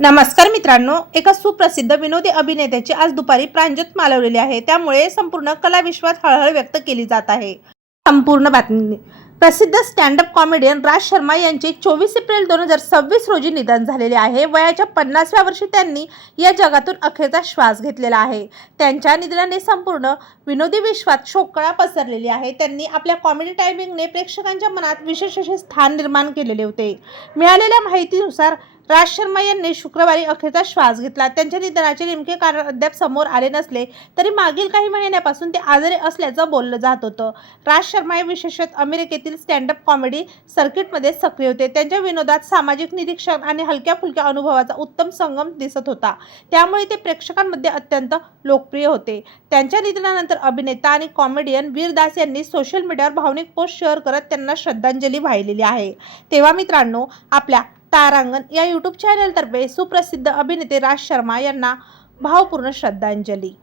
नमस्कार मित्रांनो, एका सुप्रसिद्ध विनोदी अभिनेत्याची आज दुपारी प्राणज्योत मालवलेली आहे. त्यामुळे संपूर्ण कलाविश्वात हळहळ व्यक्त केली जात आहे. संपूर्ण बातमी. प्रसिद्ध स्टँड-अप कॉमेडियन राज शर्मा यांचे 24 एप्रिल 2026 रोजी निधन झालेले आहे. वयाच्या 50व्या वर्षी त्यांनी या जगातून अखेरचा श्वास घेतलेला आहे. त्यांच्या निधनाने संपूर्ण विनोदी विश्वात शोककळा पसरलेली आहे. त्यांनी आपल्या कॉमेडी टायमिंगने प्रेक्षकांच्या मनात विशेष असे स्थान निर्माण केलेले होते. मिळालेल्या माहितीनुसार राज शर्मा यांनी शुक्रवारी अखेरचा श्वास घेतला. त्यांच्या निधनाचे नेमके कारण अद्याप समोर आले नसले तरी मागील काही महिन्यापासून ते आजारी असल्याचं बोललं जात होतं. राज शर्मा हे विशेषतः अमेरिकेतील स्टँड-अप कॉमेडी सर्किटमध्ये सक्रिय होते. त्यांच्या विनोदात सामाजिक निरीक्षण आणि हलक्या-फुलक्या अनुभवाचा उत्तम संगम दिसत होता. त्यामुळे ते प्रेक्षकांमध्ये अत्यंत लोकप्रिय होते. त्यांच्या निधनानंतर अभिनेता आणि कॉमेडियन वीर दास यांनी सोशल मीडियावर भावनिक पोस्ट शेअर करत त्यांना श्रद्धांजली वाहिलेली आहे. तेव्हा मित्रांनो, आपल्या तारांगण या यूट्यूब चॅनलतर्फे सुप्रसिद्ध अभिनेते राज शर्मा यांना भावपूर्ण श्रद्धांजली.